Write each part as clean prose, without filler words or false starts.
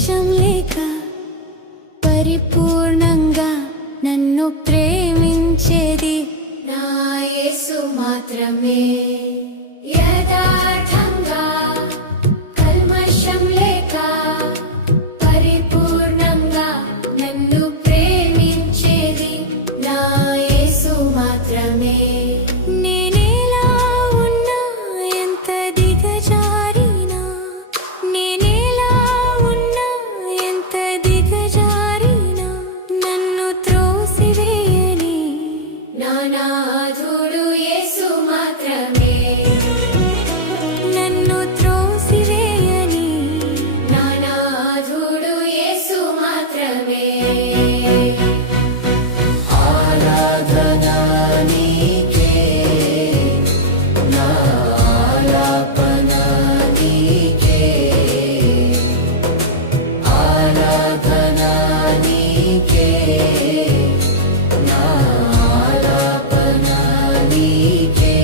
కల్మషం లేక పరిపూర్ణంగా నన్ను ప్రేమించేది నా యేసు మాత్రమే. యథార్థంగా కల్మషం లేక పరిపూర్ణంగా నన్ను ప్రేమించేది నా యేసు మాత్రమే. నేనెలా ఉన్నా, ఎంత దిగజారినా, నేనెలా ఉన్నా, ఎంత దిగజారినా, నన్ను త్రోసివేయని నా నాథుడు యేసు మాత్రమే. నన్ను త్రోసివేయని నా నాథుడు యేసు మాత్రమే. ఆరాధనా నీకే, నా ఆలాపన నీకే. ఆరాధనా నీకే, నా ఆలాపన నీకే.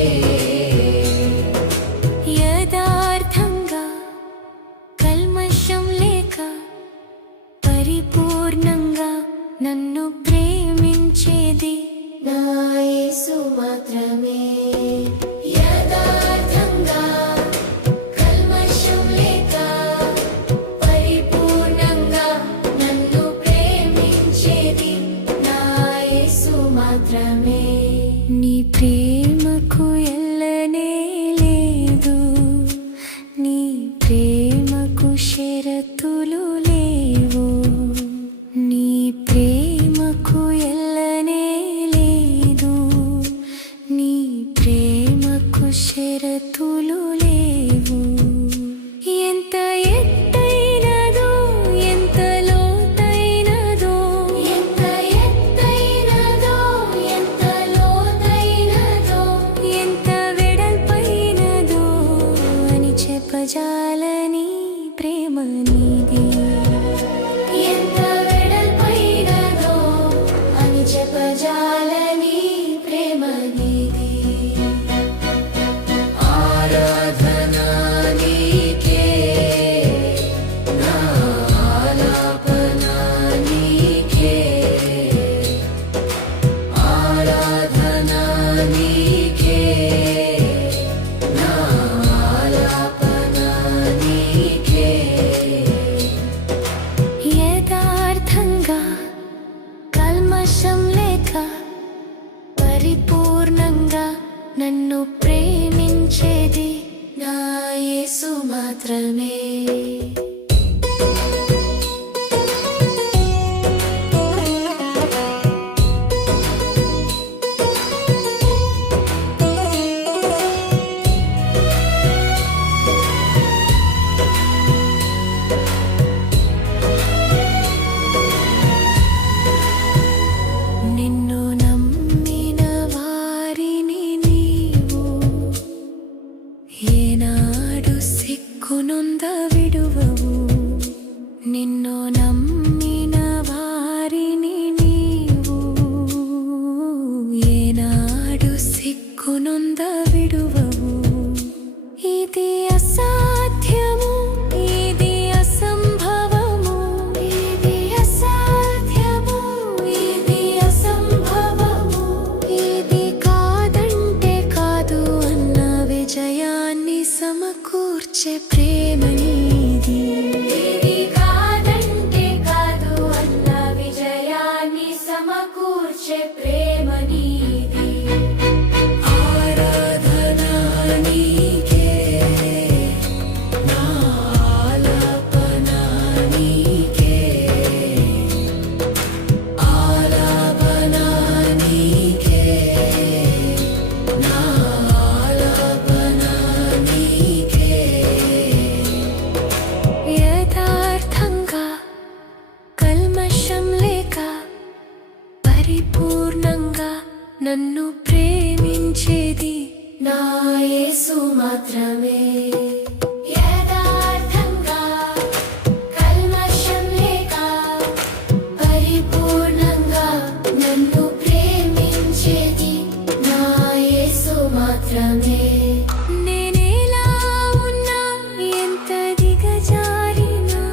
యథార్థంగా కల్మషం లేక పరిపూర్ణంగా నన్ను ప్రేమించేది నా యేసు మాత్రమే. యథార్థంగా కల్మషం లేక పరిపూర్ణంగా నన్ను ప్రేమించేది నా యేసు మాత్రమే. నీ ప్రేమకు ఎల్లనే లేదు, నీ ప్రేమకు షరతులు లేవు. నీ ప్రేమకు ఎల్లనే లేదు, నీ ప్రేమకు షరతులు లేవు. ఎంత ఎత్తైనదో, ఎంత లోతైనదో, ఎంత ఎత్తైనదో, ఎంత లోతైనదో, ఎంత వెడల్పైనదో అని చెప్పజాలని ప్రేమ నీది. ఎంత వెడల్పైనదో అని చెప్పజాలని ప్రేమ నీది. ఆరాధనా నీకే, నా ఆలాపన నీకే. ఆరాధనా నీకే, నా ఆలాపన నీకే. యథార్థంగా కల్మషం లేక పరిపూర్ణంగా నన్ను ప్రేమించేది నా యేసు మాత్రమే. నిన్ను నమ్మిన వారిని నీవు ఏనాడు సిక్కునొంద విడువవు. నిన్ను నమ్మిన వారిని నీవు ఏనాడు సిక్కునొంద విడువవు. ఇది అసాధ్యము, ఇది అసంభవము, ఇది అసాధ్యము, ఇది అసంభవము, ఇది కాదంటే కాదు అన్న విజయాన్ని సమకూర్చే ప్రేమ నీది. ఇది కాదంటే కాదు అన్న విజయాన్ని సమకూర్చే ప్రేమ నీది. ఆరాధనా నీకే, నా ఆలాపన నీకే. ఆలాపన నీకే, నా ఆలాపన నీకే. యథార్థంగా కల్మషం లేక పరిపూర్ణంగా నన్ను ప్రేమించేది నా యేసు మాత్రమే. యథార్థంగా కల్మషం లేక పరిపూర్ణంగా నన్ను ప్రేమించేది నా యేసు మాత్రమే. నేనెలా ఉన్నా, ఎంత దిగజారినా,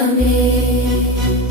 మాత్రమే